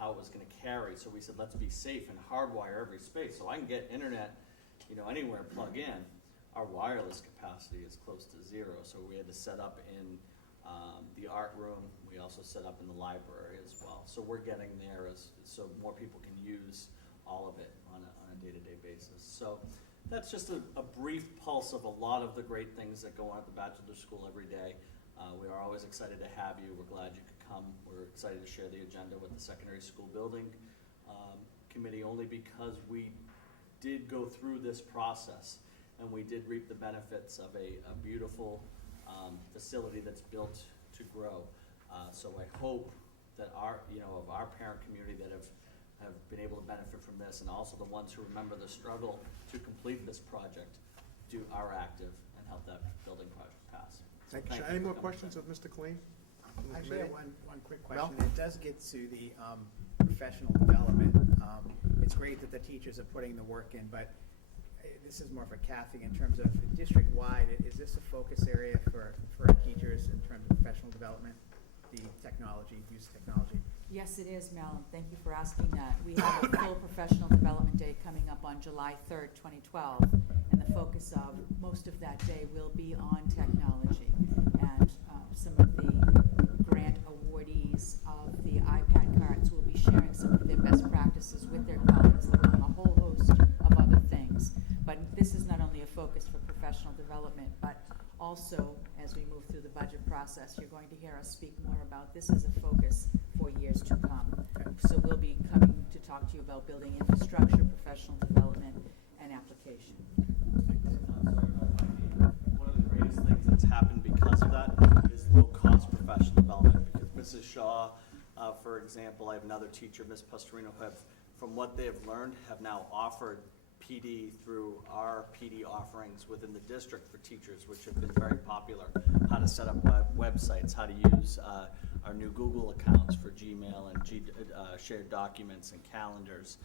how it was going to carry. So we said, let's be safe and hardwire every space. So I can get internet, anywhere, plug in. Our wireless capacity is close to zero. So we had to set up in the art room. We also set up in the library as well. So we're getting there so more people can use all of it on a day-to-day basis. So that's just a brief pulse of a lot of the great things that go on at the Bachelor School every day. We are always excited to have you. We're glad you could come. We're excited to share the agenda with the Secondary School Building Committee, only because we did go through this process and we did reap the benefits of a beautiful facility that's built to grow. So I hope that of our parent community that have been able to benefit from this, and also the ones who remember the struggle to complete this project, are active and help that building project pass. Thank you. Any more questions of Mr. Killeen? Actually, I have one quick question. Mel? It does get to the professional development. It's great that the teachers are putting the work in, but this is more for Kathy in terms of district-wide. Is this a focus area for our teachers in terms of professional development, the technology, use of technology? Yes, it is, Mel, and thank you for asking that. We have a full professional development day coming up on July 3rd, 2012, and the focus of most of that day will be on technology. And some of the grant awardees of the iPad cards will be sharing some of their best practices with their colleagues on a whole host of other things. But this is not only a focus for professional development, but also, as we move through the budget process, you're going to hear us speak more about this as a focus for years to come. So we'll be coming to talk to you about building infrastructure, professional development, and application. One of the greatest things that's happened because of that is low-cost professional development. Because Mrs. Shaw, for example, I have another teacher, Ms. Pastorino, who from what they have learned, have now offered PD through our PD offerings within the district for teachers, which have been very popular. How to set up websites, how to use our new Google accounts for Gmail and shared documents and calendars,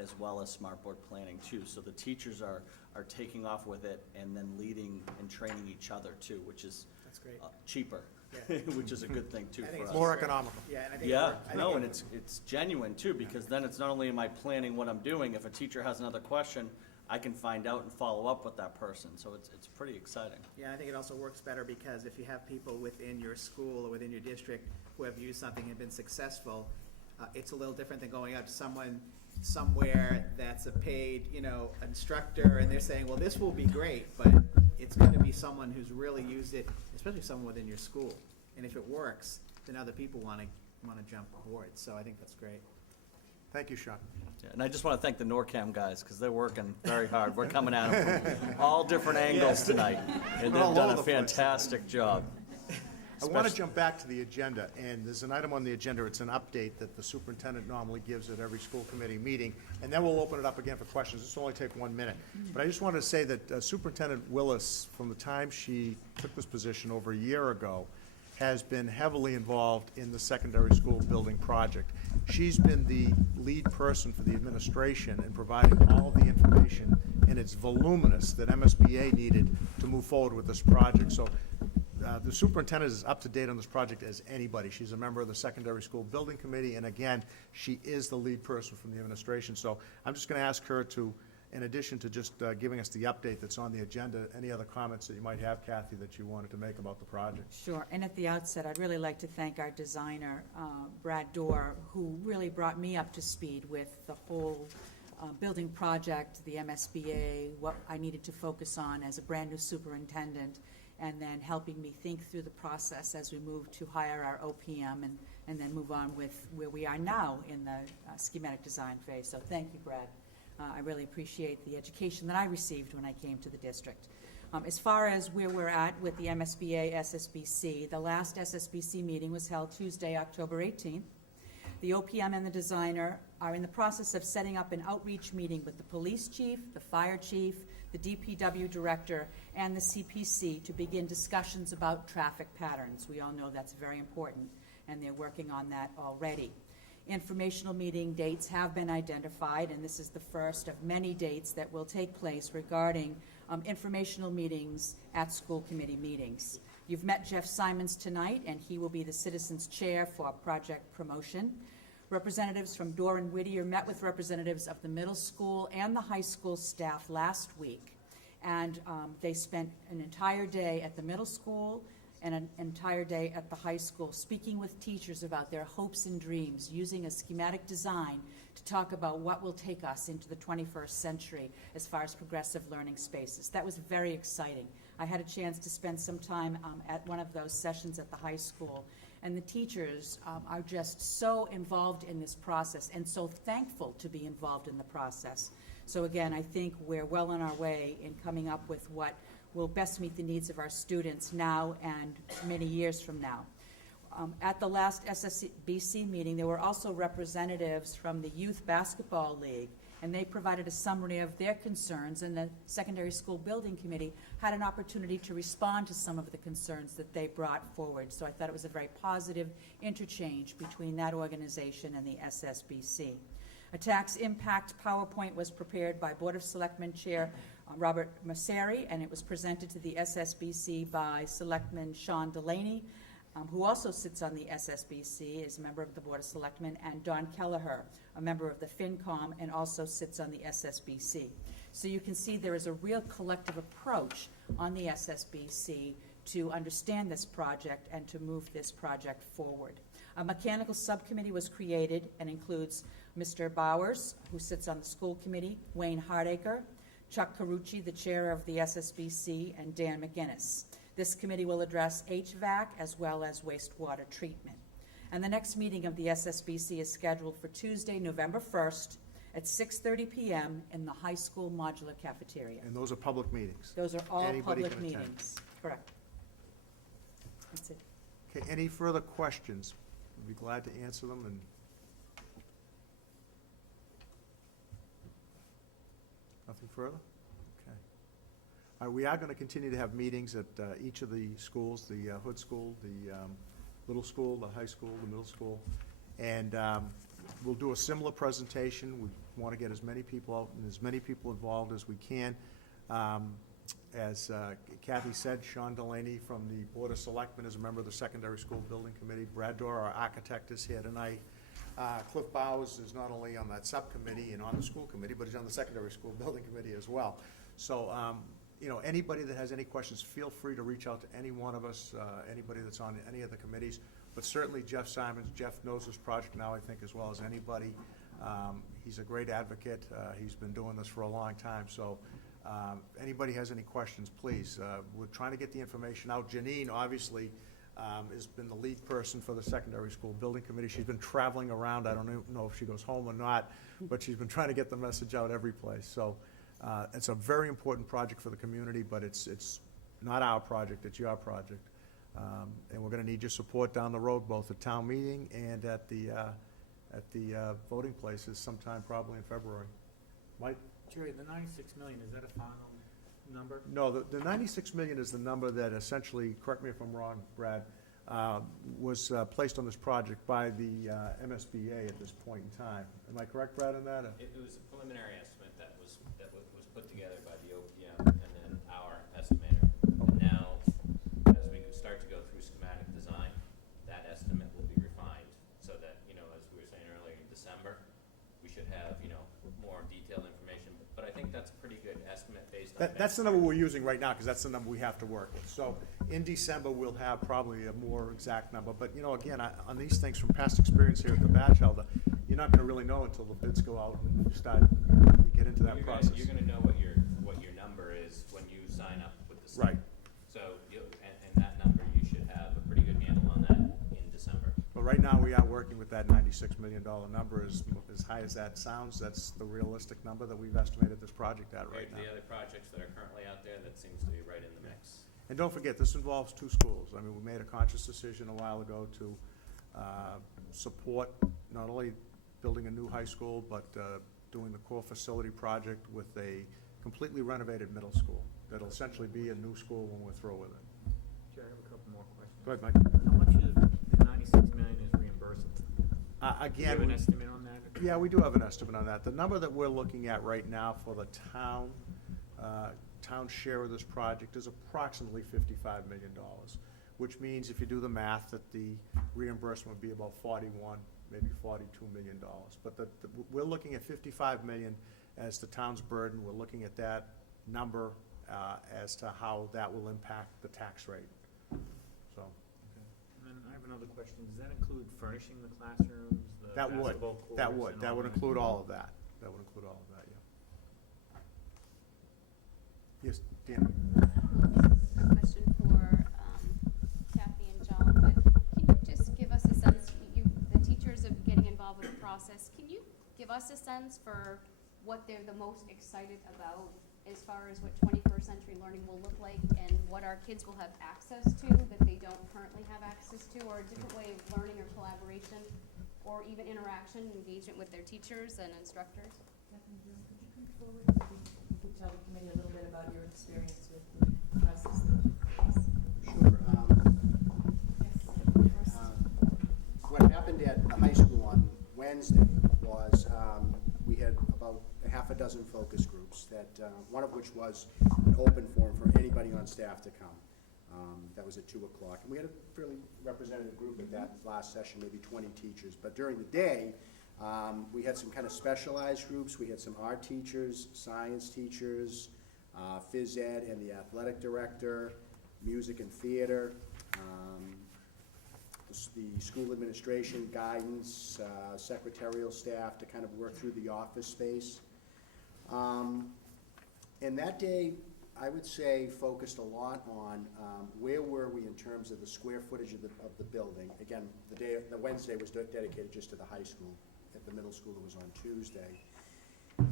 as well as smartboard planning too. So the teachers are taking off with it and then leading and training each other too, which is That's great. Cheaper, Yeah. which is a good thing too I think for it's us. More economical. Yeah, and I think Yeah, I no, think and it's genuine too, because then it's not only am I planning what I'm doing, if a teacher has another question, I can find out and follow up with that person, so it's pretty exciting. Yeah, I think it also works better because if you have people within your school or within your district who have used something and been successful, it's a little different than going out to someone somewhere that's a paid, instructor, and they're saying, well, this will be great, but it's going to be someone who's really used it, especially someone within your school. And if it works, then other people want to jump aboard. So I think that's great. Thank you, Sean. Yeah, and I just want to thank the NORCAM guys, because they're working very hard. We're coming at them from all different angles tonight, and they've All done over a the place. fantastic job. I want to jump back to the agenda, and there's an item on the agenda. It's an update that the superintendent normally gives at every school committee meeting, and then we'll open it up again for questions. This will only take 1 minute. But I just wanted to say that Superintendent Willis, from the time she took this position over a year ago, has been heavily involved in the secondary school building project. She's been the lead person for the administration in providing all of the information, and it's voluminous, that MSBA needed to move forward with this project. So the superintendent is up to date on this project as anybody. She's a member of the Secondary School Building Committee, and again, she is the lead person from the administration. So I'm just going to ask her to, in addition to just giving us the update that's on the agenda, any other comments that you might have, Kathy, that you wanted to make about the project? Sure, and at the outset, I'd really like to thank our designer, Brad Dorr, who really brought me up to speed with the whole building project, the MSBA, what I needed to focus on as a brand new superintendent, and then helping me think through the process as we move to hire our OPM and then move on with where we are now in the schematic design phase. So thank you, Brad. I really appreciate the education that I received when I came to the district. As far as where we're at with the MSBA SSBC, the last SSBC meeting was held Tuesday, October 18th. The OPM and the designer are in the process of setting up an outreach meeting with the police chief, the fire chief, the DPW director, and the CPC to begin discussions about traffic patterns. We all know that's very important, and they're working on that already. Informational meeting dates have been identified, and this is the first of many dates that will take place regarding informational meetings at school committee meetings. You've met Jeff Simons tonight, and he will be the Citizens Chair for Project Promotion. Representatives from Dorr and Whittier met with representatives of the middle school and the high school staff last week. And they spent an entire day at the middle school and an entire day at the high school speaking with teachers about their hopes and dreams, using a schematic design to talk about what will take us into the 21st century as far as progressive learning spaces. That was very exciting. I had a chance to spend some time at one of those sessions at the high school, and the teachers are just so involved in this process and so thankful to be involved in the process. So again, I think we're well on our way in coming up with what will best meet the needs of our students now and many years from now. At the last SSBC meeting, there were also representatives from the Youth Basketball League, and they provided a summary of their concerns, and the Secondary School Building Committee had an opportunity to respond to some of the concerns that they brought forward. So I thought it was a very positive interchange between that organization and the SSBC. A tax impact PowerPoint was prepared by Board of Selectmen Chair Robert Masseri, and it was presented to the SSBC by Selectman Sean Delaney, who also sits on the SSBC, is a member of the Board of Selectmen, and Don Kelleher, a member of the FinCom, and also sits on the SSBC. So you can see there is a real collective approach on the SSBC to understand this project and to move this project forward. A mechanical subcommittee was created and includes Mr. Bowers, who sits on the school committee, Wayne Hardacre, Chuck Carucci, the chair of the SSBC, and Dan McGinnis. This committee will address HVAC as well as wastewater treatment. And the next meeting of the SSBC is scheduled for Tuesday, November 1st at 6:30 p.m. in the high school modular cafeteria. And those are public meetings. Those are all Anybody public can attend. meetings. Correct. That's it. Okay, any further questions? We'd be glad to answer them. And nothing further? Okay. All right, we are going to continue to have meetings at each of the schools, the Hood School, the little school, the high school, the middle school. And we'll do a similar presentation. We want to get as many people out and as many people involved as we can. As Kathy said, Sean Delaney from the Board of Selectmen is a member of the Secondary School Building Committee. Brad Dorr, our architect, is here tonight. Cliff Bowers is not only on that subcommittee and on the school committee, but he's on the Secondary School Building Committee as well. So, you know, anybody that has any questions, feel free to reach out to any one of us, anybody that's on any of the committees. But certainly Jeff Simons. Jeff knows this project now, I think, as well as anybody. He's a great advocate. He's been doing this for a long time. So anybody has any questions, please. We're trying to get the information out. Janine, obviously, has been the lead person for the Secondary School Building Committee. She's been traveling around. I don't know if she goes home or not, but she's been trying to get the message out every place. So it's a very important project for the community, but it's not our project, it's your project. And we're going to need your support down the road, both at town meeting and at the voting places sometime probably in February. Mike? Jerry, the 96 million, is that a final number? No, the 96 million is the number that essentially, correct me if I'm wrong, Brad, was placed on this project by the MSBA at this point in time. Am I correct, Brad, on that? It was a preliminary estimate that was put together by the OPM and then our estimator. And now, as we start to go through schematic design, that estimate will be refined so that, you know, as we were saying earlier, in December, we should have, you know, more detailed information. But I think that's a pretty good estimate based on. That's the number we're using right now, because that's the number we have to work with. So in December, we'll have probably a more exact number. But, you know, again, on these things, from past experience here at the Batchelder, you're not gonna really know until the bids go out and you get into that process. You're gonna know what your number is when you sign up with the state. Right. So, and that number, you should have a pretty good handle on that in December. But right now, we are working with that $96 million number. As high as that sounds, that's the realistic number that we've estimated this project at right now. The other projects that are currently out there, that seems to be right in the mix. And don't forget, this involves two schools. I mean, we made a conscious decision a while ago to support not only building a new high school, but doing the core facility project with a completely renovated middle school. That'll essentially be a new school when we're through with it. Jerry, I have a couple more questions. Go ahead, Mike. How much of the 96 million is reimbursable? Do you Again, have an estimate on that? yeah, we do have an estimate on that. The number that we're looking at right now for the town share of this project is approximately $55 million, which means if you do the math, that the reimbursement would be about 41 maybe $42 million. But we're looking at $55 million as the town's burden. We're looking at that number as to how that will impact the tax rate. So And then I have another question. Does that include furnishing the classrooms, the that would, basketball courts? that would, and that all would include all of that. That would include all of that, yeah. Yes, Dan? A question for Kathy and John, but can you just give us a sense, the teachers are getting involved with the process, can you give us a sense for what they're the most excited about as far as what 21st century learning will look like and what our kids will have access to that they don't currently have access to, or a different way of learning or collaboration, or even interaction, engagement with their teachers and instructors? Catherine, could you come forward? You could tell the committee a little bit about your experience with the process that you face. Sure. Yes. What happened at the high school on Wednesday was we had about a half a dozen focus groups, that one of which was an open forum for anybody on staff to come. That was at 2 o'clock. And we had a fairly representative group at that last session, maybe 20 teachers. But during the day, we had some kind of specialized groups. We had some art teachers, science teachers, phys ed and the athletic director, music and theater, the school administration, guidance, secretarial staff to kind of work through the office space. And that day, I would say, focused a lot on where were we in terms of the square footage of the building. Again, the Wednesday was dedicated just to the high school. At the middle school, it was on Tuesday.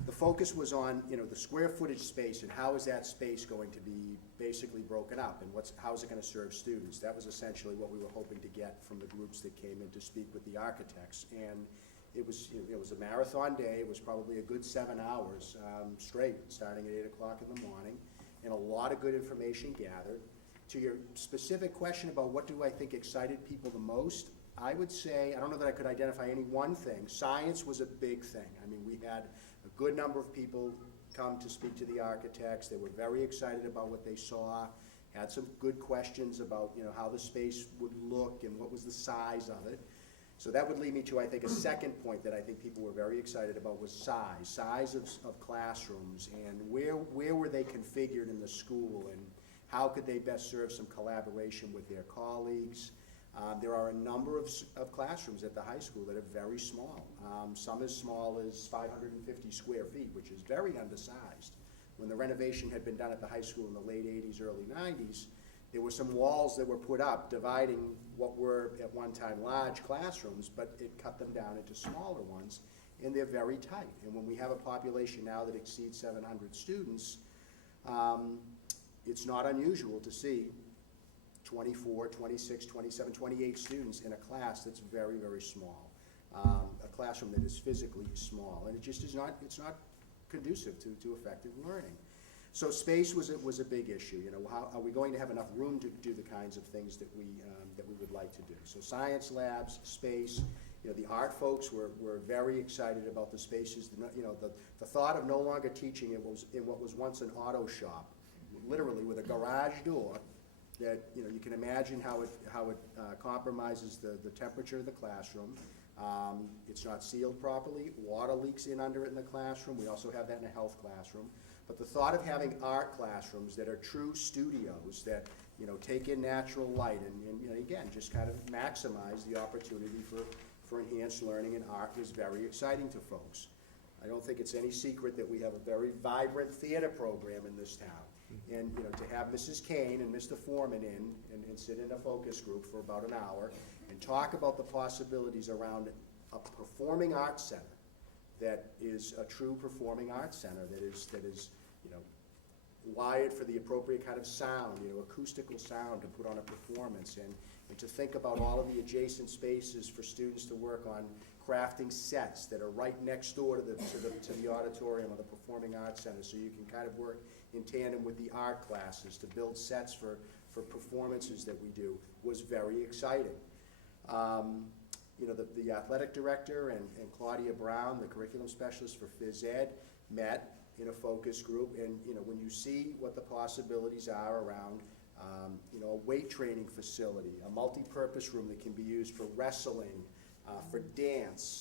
The focus was on, the square footage space and how is that space going to be basically broken up, and how is it going to serve students. That was essentially what we were hoping to get from the groups that came in to speak with the architects. And it was a marathon day. It was probably a good 7 hours straight, starting at 8 o'clock in the morning, and a lot of good information gathered. To your specific question about what do I think excited people the most, I would say, I don't know that I could identify any one thing. Science was a big thing. I mean, we had a good number of people come to speak to the architects. They were very excited about what they saw, had some good questions about, how the space would look and what was the size of it. So that would lead me to, I think, a second point that I think people were very excited about was size of classrooms, and where were they configured in the school, and how could they best serve some collaboration with their colleagues. There are a number of classrooms at the high school that are very small. Some as small as 550 square feet, which is very undersized. When the renovation had been done at the high school in the late 80s, early 90s, there were some walls that were put up dividing what were at one time large classrooms, but it cut them down into smaller ones, and they're very tight. And when we have a population now that exceeds 700 students, it's not unusual to see 24, 26, 27, 28 students in a class that's very, very small. A classroom that is physically small, and it just is not, it's not conducive to effective learning. So space was a big issue. How are we going to have enough room to do the kinds of things that we would like to do? So science labs, space. The art folks were very excited about the spaces. The thought of no longer teaching in what was once an auto shop, literally with a garage door, that you can imagine how it compromises the temperature of the classroom. It's not sealed properly. Water leaks in under it in the classroom. We also have that in a health classroom. But the thought of having art classrooms that are true studios that take in natural light and again just kind of maximize the opportunity for enhanced learning in art is very exciting to folks. I don't think it's any secret that we have a very vibrant theater program in this town. And to have Mrs. Kane and Mr. Foreman and sit in a focus group for about an hour and talk about the possibilities around a performing arts center that is a true performing arts center that is wired for the appropriate kind of sound, acoustical sound to put on a performance, and to think about all of the adjacent spaces for students to work on crafting sets that are right next door to the auditorium of the Performing Arts Center, so you can kind of work in tandem with the art classes to build sets for performances that we do, was very exciting. The athletic director and Claudia Brown, the curriculum specialist for phys ed, met in a focus group, and when you see what the possibilities are around a weight training facility, a multi-purpose room that can be used for wrestling, for dance,